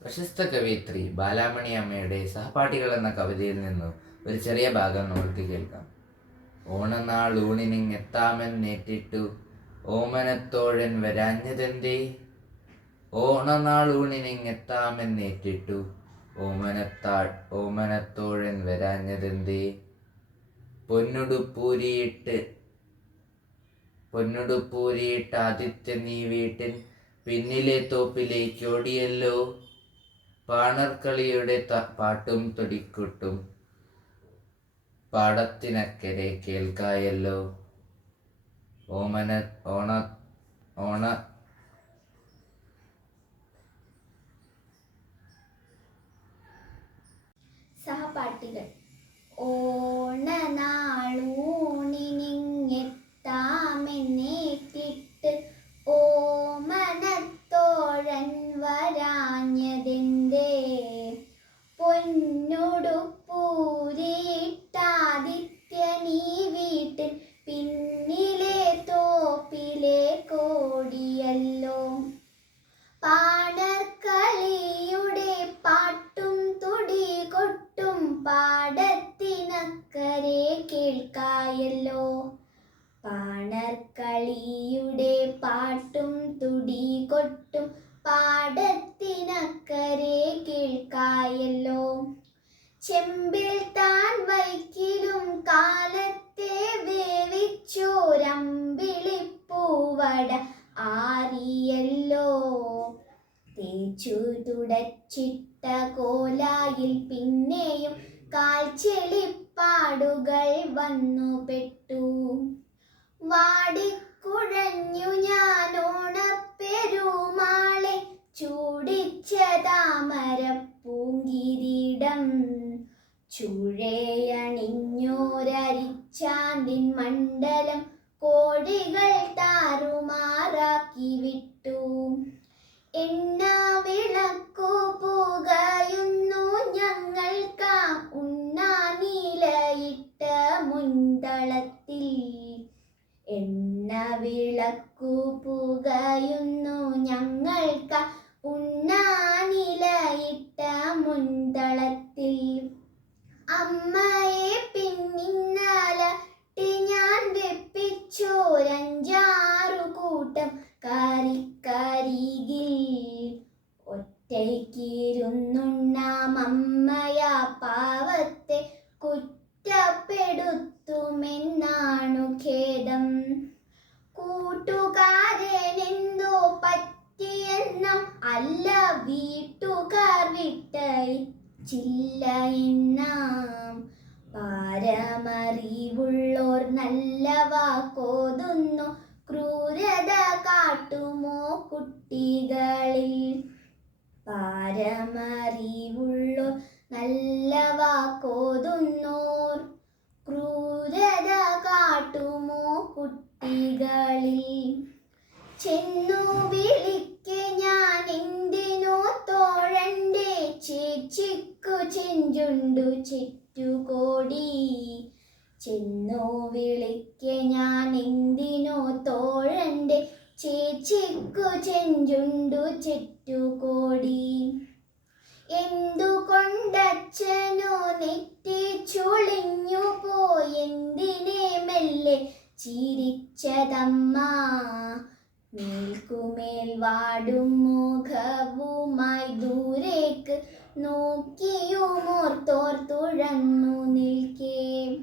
പ്രശസ്ത കവയിത്രി ബാലാമണി അമ്മയുടെ സഹപാഠികൾ എന്ന കവിതയിൽ നിന്നും ഒരു ചെറിയ ഭാഗം നമുക്ക് കേൾക്കാം. ഓണനാൾ ഊണിനിങ്ങെത്താമെന്നേറ്റിട്ടു ഓമനത്തോഴൻ വരാഞ്ഞതെന്തേ? ഓണനാൾ ഊണിനിങ്ങെത്താമെന്നേറ്റിട്ടു ഓമനത്താൾ ഓമനത്തോഴൻ വരാഞ്ഞതെന്തേ? പൊന്നുടുപ്പൂരിയിട്ട് പൊന്നുടുപ്പൂരിയിട്ട് ആദിത്യ നീ വീട്ടിൽ പിന്നിലെ തോപ്പിലേക്ക് ഓടിയല്ലോ? പാണർക്കളിയുടെ ത- പാട്ടും തൊടിക്കൂട്ടും. പാടത്തിനക്കരെ കേൾക്കായല്ലോ. ഓമന ഓണ ഓണ സഹപാഠികൾ. തുടച്ചിട്ട വിളക്കു പുകയുന്നു ഞങ്ങൾക്ക് ഉണ്ണാനിലയിട്ട മുൻതളത്തിൽ അമ്മയെ കുട്ടികളിൽ പാരമറിവുള്ളു നല്ല വാക്കോതുന്നോർ ക്രൂരത കാട്ടുമോ കുട്ടികളിൽ? ചെന്നു വിളിക്ക് ഞാൻ എന്തിനോ തോഴണ്ടേ ചേച്ചിക്കു ചെഞ്ചുണ്ടു ചുറ്റുകോടി. ചെന്നു വിളിക്ക് ഞാൻ എന്തിനോ തോഴന്റെ ചേച്ചിക്കു ചെഞ്ചുണ്ടു ചെറ്റുകോടി. എന്തുകൊണ്ടച്ഛനോ നെറ്റി ചുളിഞ്ഞു പോയെന്തിനെ മെല്ലെ ചിരിച്ചതമ്മ? മേൽക്കുമേൽ വാടും മുഖവുമായി ദൂരേക്ക് നോക്കിയുമോർത്തോർത്തുഴന്നു നിൽക്കേ.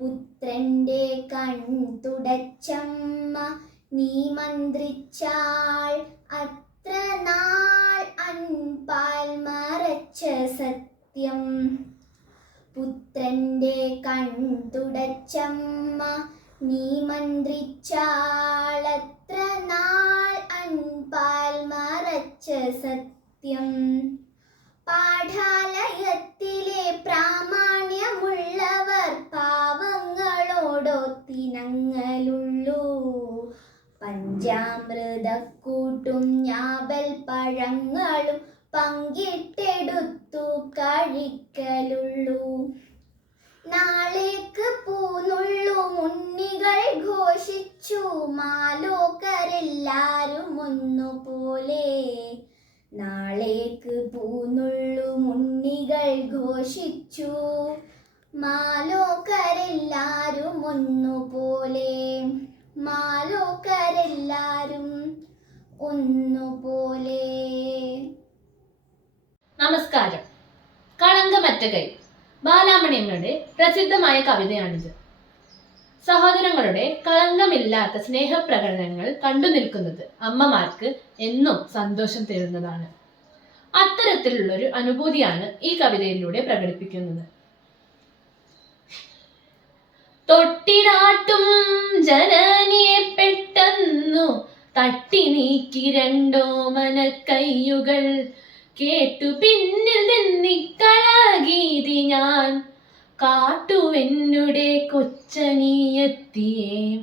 പുത്രന്റെ കൺതുടച്ചമ്മ നീ മന്ത്രിച്ചാൾ അത്ര നാൾ അൻപാൽ മറച്ച സത്യം. പുത്രന്റെ കൺതുടച്ചമ്മ നീ മന്ത്രിച്ചാളത്ര നാൾ അൻപാൽ മറച്ച സത്യം. പാഠാലയത്തിലെ പ്രാമാണ്യമുള്ളവർ പാവങ്ങളോടൊത്തിനങ്ങളുള്ളൂ പഞ്ചാമൃതക്കൂട്ടും ഞാവൽ പഴങ്ങളും പങ്കിട്ടെടുത്തു കഴിക്കലുള്ളൂ. നമസ്കാരം. കളങ്കമറ്റ കൈ ബാലാമണിയങ്ങളുടെ പ്രസിദ്ധമായ കവിതയാണിത്. സഹോദരങ്ങളുടെ കളങ്കമില്ലാത്ത സ്നേഹപ്രകടനങ്ങൾ കണ്ടു നിൽക്കുന്നത് അമ്മമാർക്ക് എന്നും സന്തോഷം തരുന്നതാണ്. അത്തരത്തിലുള്ളൊരു അനുഭൂതിയാണ് ഈ കവിതയിലൂടെ പ്രകടിപ്പിക്കുന്നത്. തൊട്ടിനാട്ടും ജനനിയെ പെട്ടെന്നു തട്ടി നീക്കി രണ്ടോ മനക്കയ്യുകൾ കേട്ടു പിന്നിൽ നിന്നിക്കളഗീതി ഞാൻ. കാട്ടുവെന്നുടെ കൊച്ചനീയെത്തിയേ.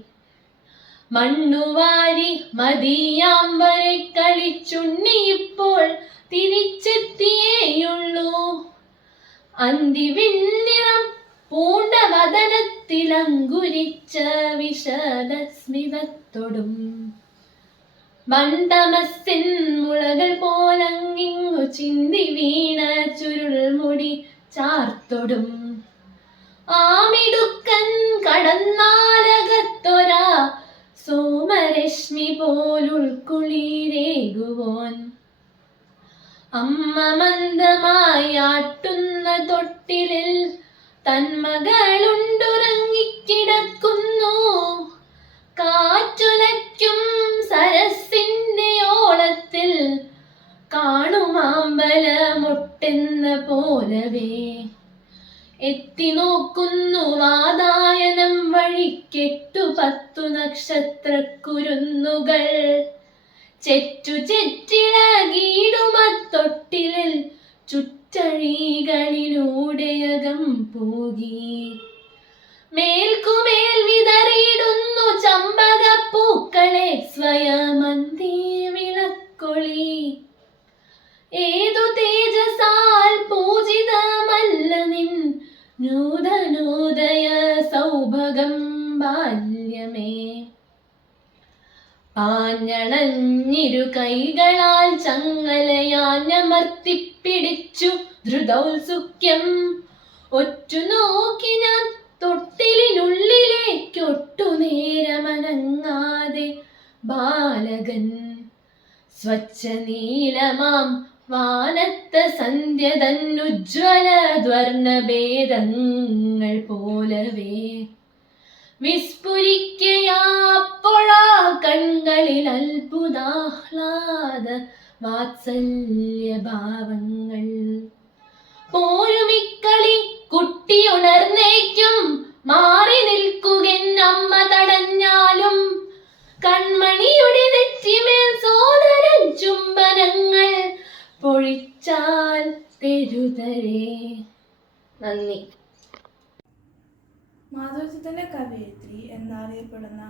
മണ്ണുവാരി മതിയാമ്പരെ കളിച്ചുണ്ണി ഇപ്പോൾ തിരിച്ചെത്തിയേയുള്ളൂ. അന്തിവിന്നിറം പൂണ്ട വതനത്തിലങ്കുരിച്ച വിശദസ്മിതത്തൊടും മണ്ടമസ്സിൻ മുളകൾ പോലങ്ങിങ്ങു ചിന്തി വീണ ചുരുൾ മുടി ചാർത്തൊടും. ആമിടുക്കൻ കടന്നാലകത്തൊരാ സോമരശ്മി പോലുൾക്കുളിരേകുവോൻ അമ്മ മന്ദമായി ആട്ടുന്ന തൊട്ടിലിൽ തന്മകളുണ്ടുറങ്ങിക്കിടക്കുന്നു. കാറ്റുലയ്ക്കും സരസിന്റെ ഓളത്തിൽ കാണുമാമ്പലമൊട്ടെന്ന പോലവേ. എത്തി നോക്കുന്നു വാതായനം വഴിക്കെട്ടു പത്തു നക്ഷത്രക്കുരുന്നുകൾ. ചെറ്റു ചെറ്റിളകിടുമത്തൊട്ടിലിൽ ചുറ്റഴികളിലൂടെയകം പോകി. മേൽക്കുമേൽ വിതറിയിടുന്നു ചമ്പകപ്പൂക്കളെ സ്വയമന്തി വിളക്കൊളി. ഏതു തേജസാൽ പൂജിതമല്ല നിൻ നൂതനോദയ സൗഭഗം ബാല്യമേ. പാഞ്ഞണഞ്ഞിരു കൈകളാൽ ചങ്ങലയാഞ്ഞമർത്തിപ്പിടിച്ചു ധൃതൗത്സുഖ്യം. ഒറ്റുനോക്കി ഞാൻ തൊട്ടിലിനുള്ളിലേക്കൊട്ടു നേരമനങ്ങാതെ ബാലകൻ സ്വച്ഛ നീലമാം വാനത്ത സന്ധ്യ തന്നുജ്വല ദ്വർണഭേദങ്ങൾ പോലവേ. വിസ്ഫുരിക്കയാപ്പൊഴാ കണ്ണുകളിൽ അത്ഭുതാഹ്ലാദ വാത്സല്യ ഭാവങ്ങൾ പോരുമിക്കളി കുട്ടിയുണർന്നേക്കും മാറി നിൽക്കുകൻ അമ്മ തടഞ്ഞാലും കൺമണിയുടെ നെറ്റിമേൽ സോദരൻ ചുംബനങ്ങൾ പൊഴിച്ചാൽ തെരുതരേ നന്ദി മാധുര്യത്തിന്റെ കവയിത്രി എന്നറിയപ്പെടുന്ന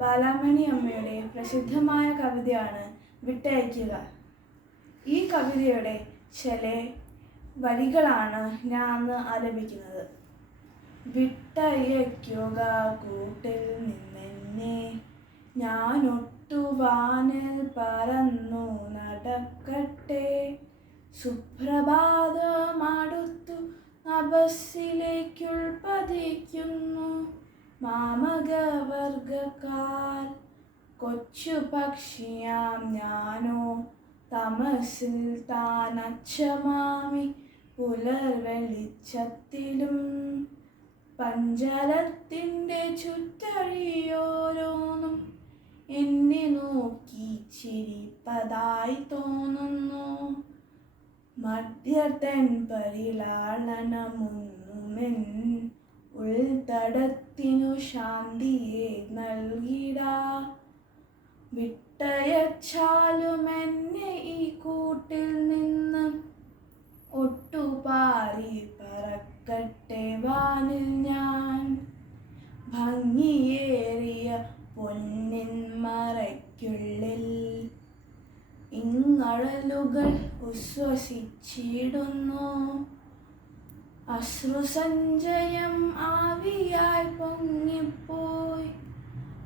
ബാലാമണി അമ്മയുടെ പ്രസിദ്ധമായ കവിതയാണ് വിട്ടയക്കുക ഈ കവിതയുടെ ചില വരികളാണ് ഞാൻ അന്ന് ആലപിക്കുന്നത്. വിട്ടയക്കുക കൂട്ടിൽ നിന്നെന്നെ ഞാനൊട്ടുവാനിൽ പറന്നു നടക്കട്ടെ. സുപ്രഭാതമാടുത്തു നഭസ്സിലേക്കുൾപ്പതിക്കുന്നു മാമകവർഗക്കാർ. കൊച്ചു പക്ഷിയാം ഞാനോ. തമസിൽ താൻ അച്ഛമാമി. പുലർവെളിച്ചത്തിലും പഞ്ചലത്തിന്റെ ചുറ്റഴിയോരോന്നും എന്നെ നോക്കി ചിരിപ്പതായി തോന്നുന്നു. മധ്യത്തൻ പരിലാളനമൊന്നുമെൻ ഉൾത്തടത്തിനു ശാന്തിയെ നൽകിട. വിട്ടയച്ചാലും എന്നെ ഈ കൂട്ടിൽ നിന്ന് ഒട്ടുപാറി പറക്കട്ടെ വാനിൽ ഞാൻ. ഭംഗിയേറിയ പൊന്നിൻ മറയ്ക്കുള്ളിൽ ഇങ്ങഴലുകൾ ഉശ്വസിച്ചിടുന്നു. അശ്രുസഞ്ചയം ആവിയാൽ പൊങ്ങിപ്പോയി.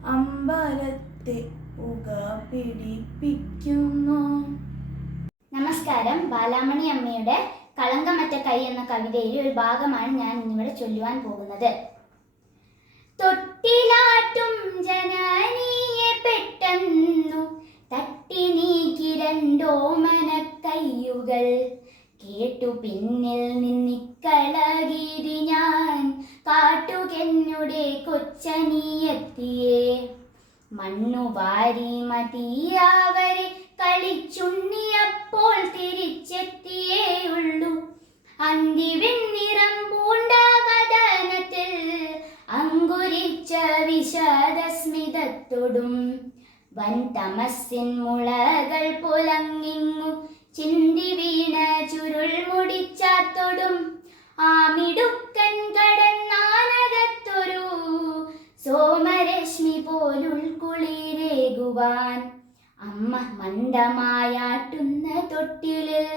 അമ്പലത്തെ പുക പിടിപ്പിക്കുന്നു. നമസ്കാരം. ബാലാമണി അമ്മയുടെ കളങ്കമറ്റ കൈ എന്ന കവിതയിലെ ഒരു ഭാഗമാണ് ഞാൻ ഇന്നിവിടെ ചൊല്ലുവാൻ പോകുന്നത്. തൊട്ടിലാട്ടും ജനനീയെ പെട്ടെന്നു തട്ടി നീക്കി രണ്ടോമന കേട്ടു പിന്നിൽ നിന്നിക്കളകിരി ഞാൻ. കാട്ടുകെന്നുടെ കൊച്ചനിയെത്തിയേ മണ്ണു വാരി മതിയാവരെ കളിച്ചുണ്ണിയപ്പോൾ തിരിച്ചെത്തിയേ ഉള്ളൂ. അന്തിവെണ്ണിറം പൂണ്ട വദനത്തിൽ അങ്കുരിച്ച വിഷാദസ്മിതത്തൊടും. വൻ തമസ്സിൻ മുളകൾ പുലങ്ങിങ്ങു ചിന്തി വീണ ചുരുൾ മുടിച്ചാത്തോടും. ആമിടുക്കൻ കടന്നാനകത്തൊരു സോമരശ്മി പോലുൾക്കുളിരേകുവാൻ അമ്മ മന്ദമായാട്ടുന്ന തൊട്ടിലിൽ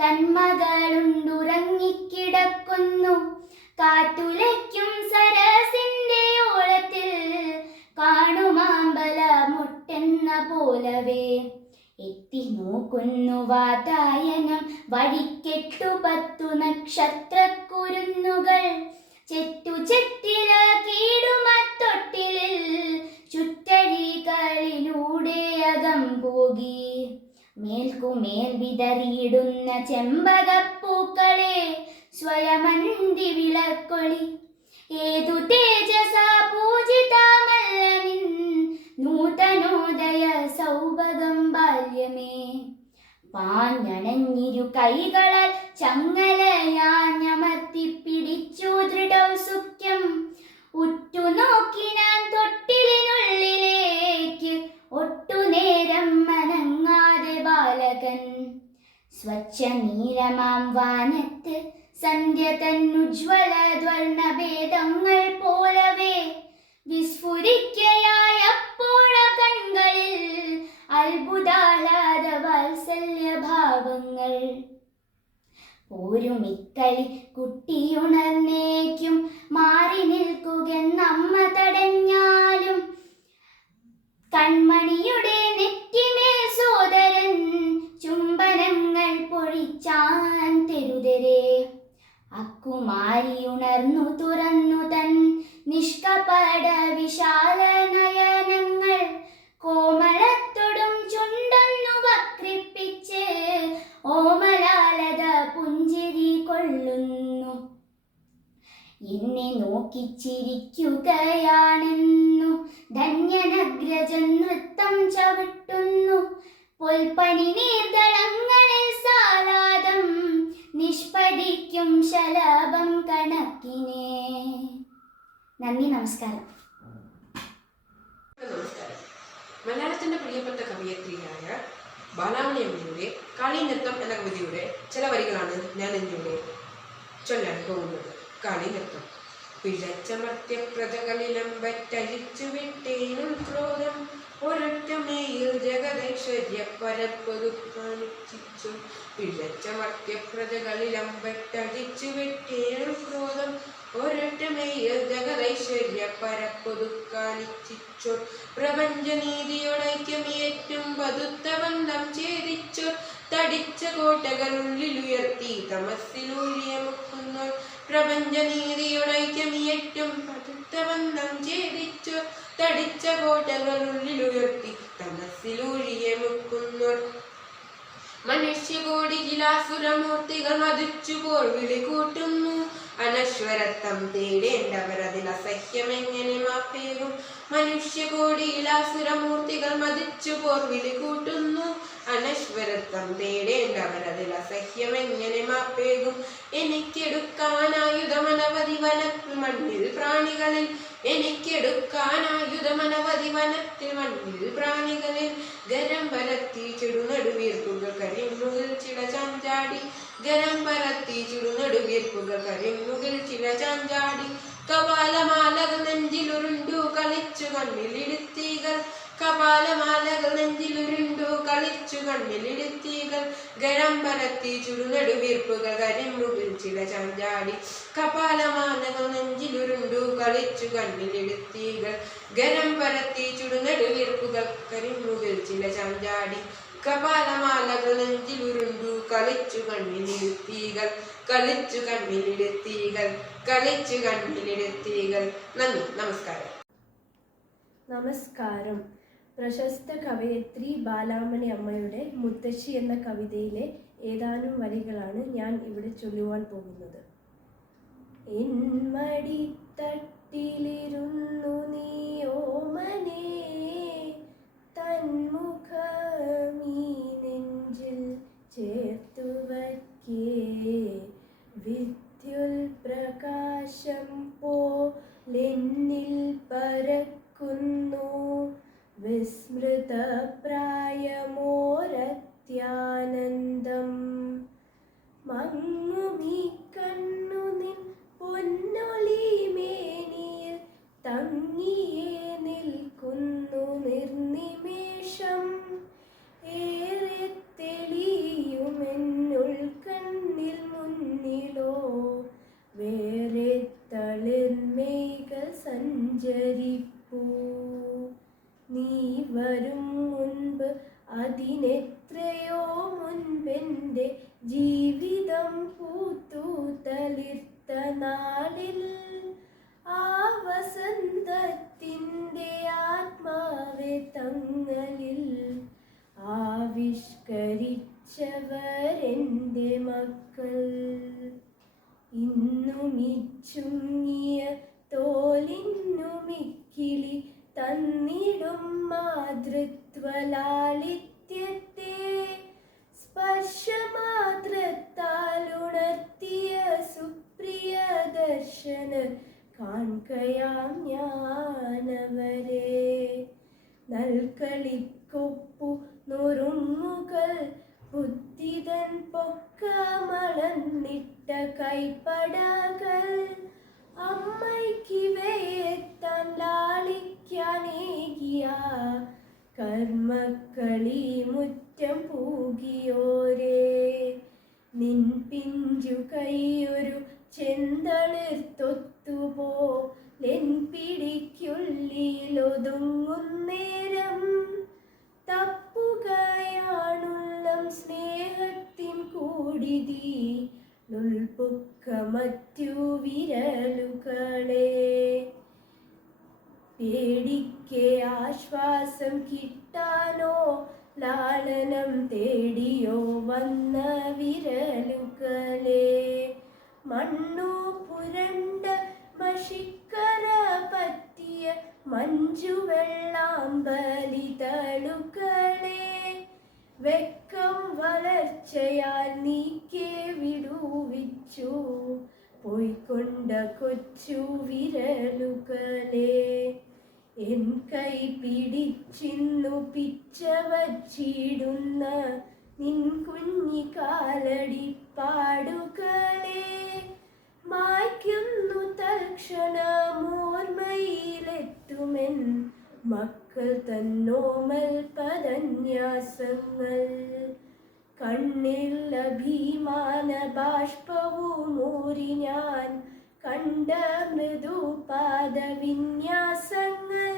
തന്മകളുണ്ടുറങ്ങിക്കിടക്കുന്നു കാറ്റുലയ്ക്കും സരസിന്റെ ഓളത്തിൽ കാണുമാമ്പല മുട്ടെന്ന പോലവേ. എത്തി നോക്കുന്നു വാതായനം. വഴിക്കെട്ടു പത്തു നക്ഷത്രക്കുരുന്നുകൾ. ചെറ്റു ചെറ്റില കീടുമത്തൊട്ടിലിൽ ചുറ്റഴികളിലൂടെ അകം പോകി. മേൽക്കുമേൽ വിതറിയിടുന്ന ചെമ്പകപ്പൂക്കളെ സ്വയമന്തി വിളക്കൊളി. ഏതു തേജസ നിൻ നൂതനോദയ സൗഭഗം ബാല്യമേ. പാഞ്ഞണഞ്ഞിരു കൈകളാൽ ചങ്ങലയാഞ്ഞമർത്തി പിടിച്ചു ദൃഢൗസുഖ്യം ഉറ്റുനോക്കി ഞാൻ തൊട്ടിലിനുള്ളിലേക്ക് ഒട്ടുനേരം മനങ്ങാതെ ബാലകൻ. സ്വച്ഛ നീലമാം വാനത്ത് സന്ധ്യ തന്നുജ്വല ദ്വർണഭേദങ്ങൾ പോലവേ. വിസ്ഫുരിക്കയായ അപ്പോഴ കൺകളിൽ അത്ഭുതാഹ്ലാദ വാത്സല്യഭാവങ്ങൾ പോരുമിക്കളി കുട്ടിയുണർന്നേക്കും. മാറി നിൽക്കുകെന്നമ്മ തടഞ്ഞാലും കൺമണിയുടെ നെറ്റിമേൽ സോദരൻ ചുംബനങ്ങൾ പൊഴിച്ചാൻ തെരുതരെ. അക്കുമാരി ഉണർന്നു തുറന്നു തൻ നിഷ്കപട വിശാല നയനങ്ങൾ. കോമളത്തൊടും ഓമലാലത പുഞ്ചിരി കൊള്ളുന്നു. എന്നെ നോക്കിച്ചിരിക്കുകയാണെന്നു. ധന്യനഗ്രജൻ നൃത്തം ചവിട്ടുന്നു. പൊൽപ്പണി നീർദളങ്ങളിൽ സാലാദം നിഷ്പടിക്കും ശലഭം കണക്കിനെ. നന്ദി നമസ്കാരം. നമസ്കാരം. മലയാളത്തിന്റെ പ്രിയപ്പെട്ട കവിയത്രിയായ ബാലാമണി അമ്മയുടെ കാളിനൃത്തം എന്ന കവിതയുടെ ചില വരികളാണ് ഞാൻ ഇന്നിവിടെ ചൊല്ലാൻ പോകുന്നത്. കളിനൃത്തം. പിഴച്ചമർത്തിയ പ്രജകളിലമ്പറ്റഴിച്ചു വിട്ടേനും ക്രോധം. ഒരൊറ്റമേയിൽ ജഗദൈശ്വര്യ പരപ്പൊതുക്കാണിച്ചു പിഴച്ചമർത്തിയ പ്രജകളിലമ്പറ്റഴിച്ചു വിട്ടേനുൾ ക്രോധം. തടിച്ച കോട്ടകളുള്ളിലുയർത്തി തമസ്സിലൂഴിയ മുക്കുന്നോർ പ്രപഞ്ചനീതിയൊടൈക്യമേറ്റും തടിച്ച തമസ്സിലൂഴിയ മുക്കുന്നോർ മനുഷ്യകോടിയിലാസുരമൂർത്തികൾ മതിച്ചുപോൾ വിളികൂട്ടുന്നു. അനശ്വരത്വം തേടേണ്ടവർ തേടേണ്ടവരതിൽ അസഹ്യമെങ്ങനെ മാപ്പേകും മതിച്ചു പോർവിലി വിളികൂട്ടുന്നു അനശ്വരത്വം തേടേണ്ടവർ അതിൽ അസഹ്യമെങ്ങനെ മാപ്പേകും എനിക്കെടുക്കാനായുധമനവധി വനത്തിൽ മണ്ണിൽ പ്രാണികളിൽ. എനിക്കെടുക്കാനായുധമനവധി വനത്തിൽ മണ്ണിൽ പ്രാണികളിൽ. ഗരം വരത്തി ചെടുനടുവീർപ്പുകൾ കരി ഗരം പരത്തി ചുടുനടുവീർപ്പുകൾ കരിങ്ങുകിൽ ചില ചാഞ്ചാടി. കപാലമാലകൾ നെഞ്ചിലുരുണ്ടു കളിച്ചു കണ്ണിലിടുത്തീകൾ കപാലമാലകൾ നെഞ്ചിലുരുണ്ടു കളിച്ചു കണ്ണിലിടുത്തീകൾ ഗരം പരത്തി ചുടുനടുവീർപ്പുകൾ കരിമുകിൽ ചില ചാഞ്ചാടി. കപാലമാലകൾ നെഞ്ചിലുരുണ്ടു കളിച്ചു കണ്ണിലിടുത്തീകൾ ഗരം പരത്തി ചുടുനടുവീർപ്പുകൾ കരിമുകിൽ ചില ചാഞ്ചാടി. കപാലമാലകൾ നെഞ്ചിലുരുണ്ടു കളിച്ചു കണ്ണിലിരുത്തീകൾ കളിച്ചു കണ്ണിലിരുത്തീകൾ കളിച്ചു കണ്ണിലിരുത്തീകൾ. നന്ദി നമസ്കാരം. നമസ്കാരം. പ്രശസ്ത കവയത്രി ബാലാമണി അമ്മയുടെ മുത്തശ്ശി എന്ന കവിതയിലെ ഏതാനും വരികളാണ് ഞാൻ ഇവിടെ ചൊല്ലുവാൻ പോകുന്നത്. എന്മടിത്തട്ടിലിരുന്നു നീയോമനേ തന്മുഖമീ നെഞ്ചിൽ ചേർത്തു വയ്ക്കേ വിദ്യുൽ പ്രകാശം പോലെന്നിൽ പരക്കുന്നു. വിസ്മൃതപ്രായമോരത്യാനന്ദം. മങ്ങുമീ കണ്ണു നിൻ പൊന്നൊളി മേനിയിൽ തങ്ങിയേ നിൽക്കുന്നു നിർനിമേഷം. ഏറെ തെളിയുമെന്നുൾ കണ്ണിൽ മുന്നിലോ വേറെ തളിർമേകൾ സഞ്ചരിപ്പൂ. നീ വരും മുൻപ് അതിനെത്രയോ മുൻപെന്റെ ജീവിതം പൂത്തു തളിർത്ത നാളിൽ. ആ വസന്തത്തിന്റെ ആത്മാവെ തങ്ങളിൽ ആവിഷ്കരിച്ചവരെന്റെ മക്കൾ. ഇന്നുമിച്ചുങ്ങിയ തോലിന്നുമിക്കിളി തന്നിടും മാതൃത്വലാളിത്യത്തെ. സ്പർശമാതൃത്താലുണർത്തിയ സുപ്രിയ ദർശന കാൺകയാം ഞാനവരെ. നൽകളിക്കൊപ്പു നുറുങ്ങുകൾ ബുദ്ധിതൻ പൊക്കമളന്നിട്ട കൈപ്പടകൾ. അമ്മയ്ക്കിവയെത്താൻ ലാളിക്കാനേകിയ കർമ്മക്കളി മുറ്റം പൂകിയോരേ. നിൻ പിഞ്ചു കൈയൊരു ചെന്തളിർത്തൊത്തുപോ ലെൻ പിടിക്കുള്ളിലൊതുങ്ങുന്നേരം തപ്പുകയാണുള്ളം സ്നേഹത്തിൻ കൂടിതി നുൾപൊക്ക മറ്റു വിരലുകളെ. പേടിക്കെ ആശ്വാസം കിട്ടാനോ ലാളനം തേടിയോ വന്ന വിരലുകളെ മഞ്ജുവെള്ളാമ്പലി തളുക്കളെ വെക്കം വളർച്ചയാൽ നീക്കേ വിടുവിച്ചു. പോയിക്കൊണ്ട കൊച്ചു വിരലുകളെ. എൻ കൈ പിടിച്ചിന്നു പിച്ച വച്ചിടുന്ന നിൻ കുഞ്ഞി കാലടി പാടുകളെ. മായ്ക്കുന്നു തൽക്ഷണമോർമ്മയിലെത്തുമെൻ മക്കൾ തന്നോമൽ പദന്യാസങ്ങൾ. കണ്ണിൽ അഭിമാന ബാഷ്പവും ഊരി ഞാൻ കണ്ട മൃദുപാദവിന്യാസങ്ങൾ.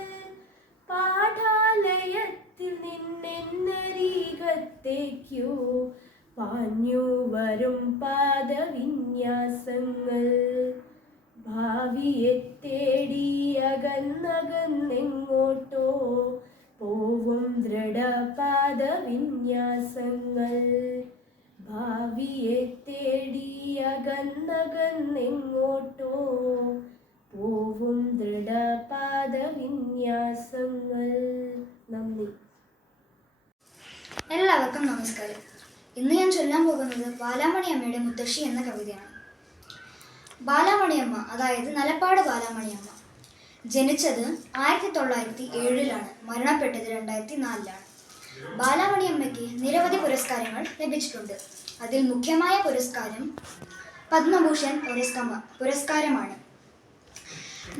പാഠാലയത്തിൽ നിന്നെന്നരീകത്തേക്കു പാഞ്ഞു വരും പാദവിന്യാസങ്ങൾ. ഭാവിയെ തേടി അകന്നകന്നെങ്ങോട്ടോ പോവും ദൃഢപാദവിന്യാസങ്ങൾ. ഭാവിയെ തേടി അകന്നകന്നെങ്ങോട്ടോ പോവും ദൃഢപാദവിന്യാസങ്ങൾ. നന്ദി. എല്ലാവർക്കും നമസ്കാരം. ഇന്ന് ഞാൻ ചൊല്ലാൻ പോകുന്നത് ബാലാമണിയമ്മയുടെ മുത്തശ്ശി എന്ന കവിതയാണ്. ബാലാമണിയമ്മ അതായത് നലപ്പാട് ബാലാമണിയമ്മ ജനിച്ചത് ആയിരത്തി തൊള്ളായിരത്തി ഏഴിലാണ് മരണപ്പെട്ടത് രണ്ടായിരത്തി നാലിലാണ് ബാലാമണിയമ്മയ്ക്ക് നിരവധി പുരസ്കാരങ്ങൾ ലഭിച്ചിട്ടുണ്ട്. അതിൽ മുഖ്യമായ പുരസ്കാരം പത്മഭൂഷൺ പുരസ്കാര പുരസ്കാരമാണ്.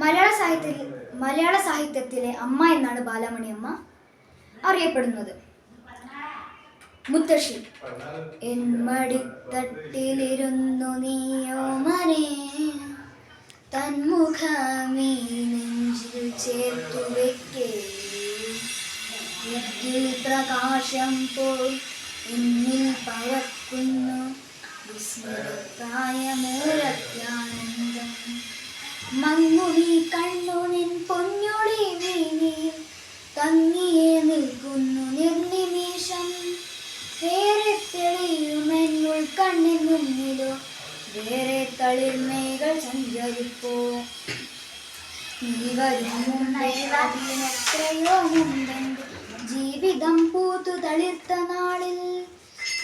മലയാള സാഹിത്യത്തിൽ മലയാള സാഹിത്യത്തിലെ അമ്മ എന്നാണ് ബാലാമണിയമ്മ അറിയപ്പെടുന്നത്. മുത്തശ്ശി. എൻ മടിത്തട്ടിലിരുന്നു നീയോ മനെ. തന്മുഖമേ നെഞ്ചിൽ ചേർത്തു വെക്കേ. പ്രകാശം പോൽ എന്നിൽ പകർക്കുന്നു. വിസ്മൃതായ മൂലത്യാനന്ദം മങ്ങുമീ പൊന്നൊളി ജീവിതം പൂത്തു തളിർത്ത നാളിൽ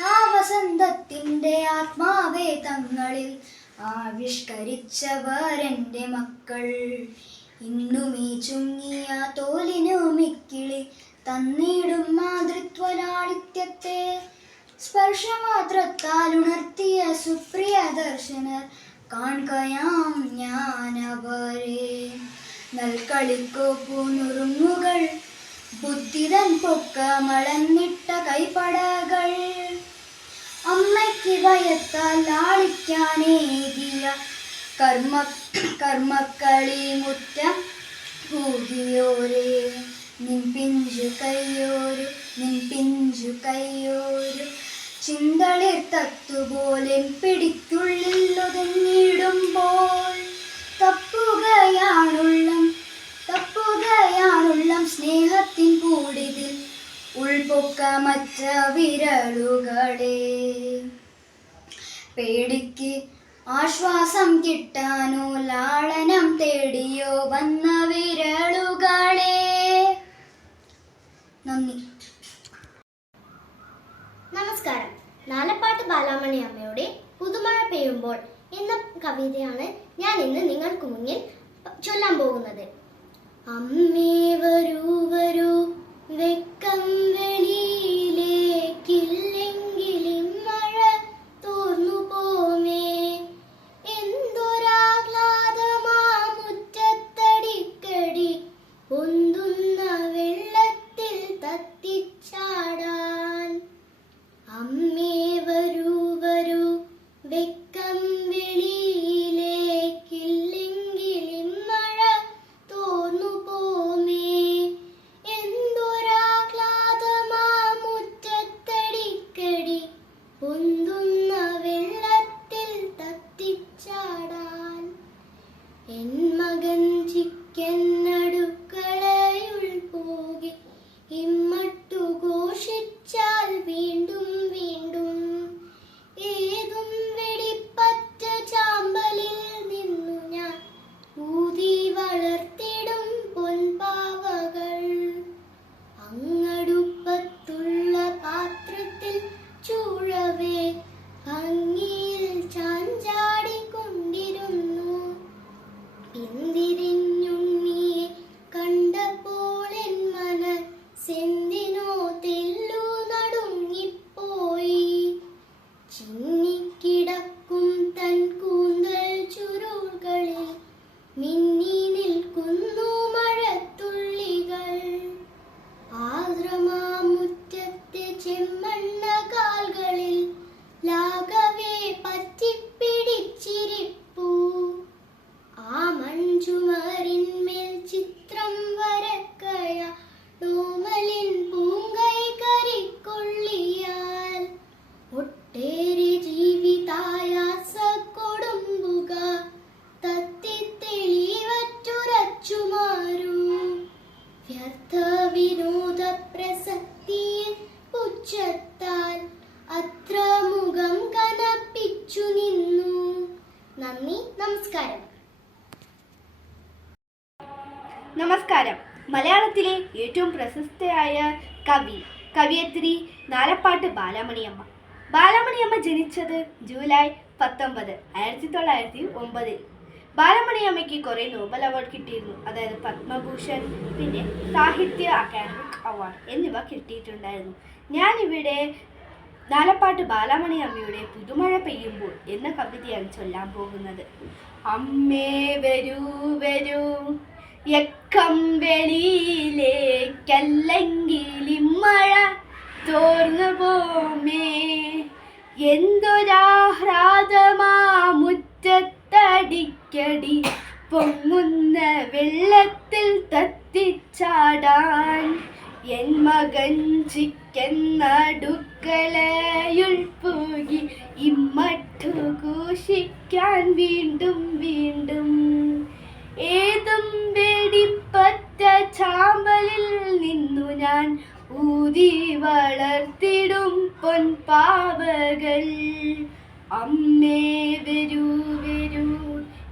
ആ വസന്തത്തിന്റെ ആത്മാവേ തങ്ങളിൽ ആവിഷ്കരിച്ചവർ എന്റെ മക്കൾ. ഇന്നും ഈ ചുങ്ങിയ തോലിനു മിക്കിളി തന്നിടും മാതൃത്വലാളിത്യത്തെ. സ്പർശമാത്രത്താൽ ഉണർത്തിയ സുപ്രിയ ദർശനർ കാൺകയാം ഞാൻ അവരെ നൽകളിക്കോപ്പുനുറുങ്ങുകൾ ബുദ്ധിതൻ പൊക്ക മളന്നിട്ട കൈപ്പടകൾ. അമ്മയ്ക്ക് ഭയത്താൽ ലാളിക്കാനേകിയ കർമ്മ കർമ്മക്കളി മുറ്റം പൂകിയോരേ നിൻ പിഞ്ചു കയ്യോരു നിൻ പിഞ്ചു കയ്യോരു. ചിന്തളിർ തത്തുപോലെ പിടിക്കുള്ളിൽ ഒതുങ്ങിടുമ്പോൾ തപ്പുകയാണുള്ളം തപ്പുകയാണുള്ളം സ്നേഹത്തിൻ കൂടിതിൽ ഉൾപൊക്കമറ്റ വിരളുകളെ പേടിക്ക് ആശ്വാസം കിട്ടാനോ ലാളനം തേടിയോ വന്ന വിരളുകളെ നന്ദി. നമസ്കാരം. നാലപ്പാട്ട് ബാലാമണി അമ്മയുടെ പുതുമഴ പെയ്യുമ്പോൾ എന്ന കവിതയാണ് ഞാൻ ഇന്ന് നിങ്ങൾക്ക് മുന്നിൽ ചൊല്ലാൻ പോകുന്നത്. അമ്മേ വരൂ വരൂ വെക്കം വെളിയിലേക്കില്ലെങ്കിലും മലയാളത്തിലെ ഏറ്റവും പ്രശസ്തയായ കവി കവിയത്രി നാലപ്പാട്ട് ബാലാമണിയമ്മ. ബാലാമണിയമ്മ ജനിച്ചത് ജൂലൈ പത്തൊമ്പത് ആയിരത്തി തൊള്ളായിരത്തി ഒമ്പതിൽ. ബാലമണിയമ്മയ്ക്ക് കുറേ നോബൽ അവാർഡ് കിട്ടിയിരുന്നു. അതായത് പത്മഭൂഷൺ പിന്നെ സാഹിത്യ അക്കാദമിക് അവാർഡ് എന്നിവ കിട്ടിയിട്ടുണ്ടായിരുന്നു. ഞാനിവിടെ നാലപ്പാട്ട് ബാലാമണി അമ്മയുടെ പുതുമഴ പെയ്യുമ്പോൾ എന്ന കവിതയാണ് ചൊല്ലാൻ പോകുന്നത്. അമ്മേ വരൂ വരൂ. യക്കം വെളിയിലേക്കല്ലെങ്കിൽ മഴ തോർന്നു പോമേ. എന്തൊരാഹ്ലാദമാ മുറ്റത്തടിക്കടി. പൊങ്ങുന്ന വെള്ളത്തിൽ തത്തിച്ചാടാൻ എൻ മകൻ ചിക്കൻ നടുക്കളയുൾ പോയി ഇമ്മട്ടു കൂഷിക്കാൻ വീണ്ടും വീണ്ടും ഏതും വെടിപ്പറ്റ ചാമ്പലിൽ നിന്നു ഞാൻ ഊതി വളർത്തിടും പൊൻപാവകൾ അമ്മേ വരൂ വരൂ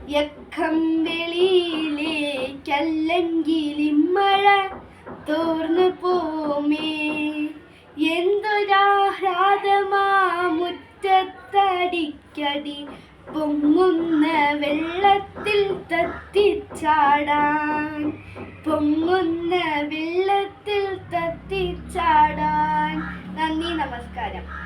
യക്കം വെളിയിലേക്കല്ലെങ്കിലും മഴ തോർന്നു പോമേ. എന്തൊരാഹ്ലാദമാ മുറ്റത്തടിക്കടി പൊങ്ങുന്ന വെള്ളത്തിൽ തത്തിച്ചാടാൻ. പൊങ്ങുന്ന വെള്ളത്തിൽ തത്തിച്ചാടാൻ. നന്ദി നമസ്കാരം.